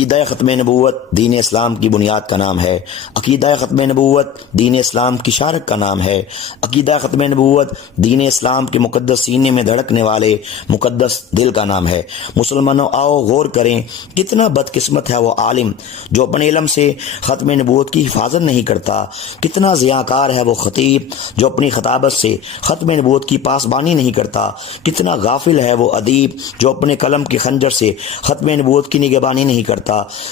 عقیدہ ختم نبوت دین اسلام کی بنیاد کا نام ہے۔ عقیدہ ختم نبوت دین اسلام کی شارک کا نام ہے۔ عقیدہ ختم نبوت دین اسلام کے مقدس سینے میں دھڑکنے والے مقدس دل کا نام ہے۔ مسلمانوں آؤ غور کریں، کتنا بدقسمت ہے وہ عالم جو اپنے علم سے ختم نبوت کی حفاظت نہیں کرتا، کتنا ضیاءکار ہے وہ خطیب جو اپنی خطابت سے ختم نبوت کی پاسبانی نہیں کرتا، کتنا غافل ہے وہ ادیب جو اپنے قلم کے خنجر سے ختم نبوت کی نگہبانی نہیں کرتا،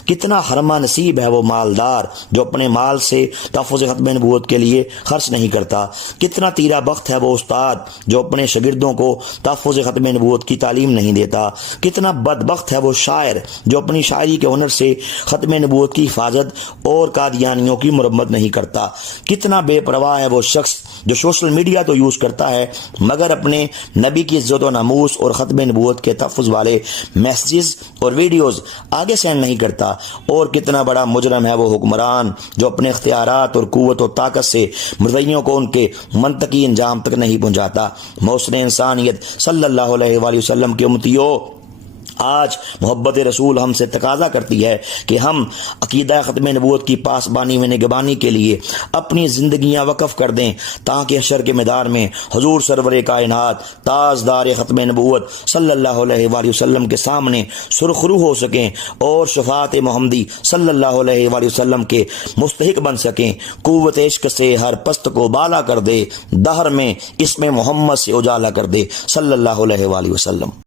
کتنا حرمہ نصیب ہے وہ مالدار جو اپنے مال سے تحفظ ختم نبوت کے لیے خرچ نہیں کرتا، کتنا تیرا بخت ہے وہ استاد جو اپنے شاگردوں کو تحفظ ختم نبوت کی تعلیم نہیں دیتا، کتنا بدبخت ہے وہ شاعر جو اپنی شاعری کے ہنر سے ختم نبوت کی حفاظت اور قادیانیوں کی مرمت نہیں کرتا، کتنا بے پرواہ ہے وہ شخص جو سوشل میڈیا تو یوز کرتا ہے مگر اپنے نبی کی عزت و ناموس اور ختم نبوت کے تحفظ والے میسیجز اور ویڈیوز آگے سینڈ نہیں کرتا، اور کتنا بڑا مجرم ہے وہ حکمران جو اپنے اختیارات اور قوت و طاقت سے مدعیوں کو ان کے منطقی انجام تک نہیں پہنچاتا۔ محسن انسانیت صلی اللہ علیہ وآلہ وسلم کے امتیوں، آج محبت رسول ہم سے تقاضا کرتی ہے کہ ہم عقیدہ ختم نبوت کی پاسبانی میں نگہبانی کے لیے اپنی زندگیاں وقف کر دیں تاکہ حشر کے میدان میں حضور سرور کائنات تاجدار ختم نبوت صلی اللہ علیہ وآلہ وسلم کے سامنے سرخرو ہو سکیں اور شفاعت محمدی صلی اللہ علیہ وآلہ وسلم کے مستحق بن سکیں۔ قوت عشق سے ہر پست کو بالا کر دے، دہر میں اسم محمد سے اجالا کر دے صلی اللہ علیہ وآلہ وسلم۔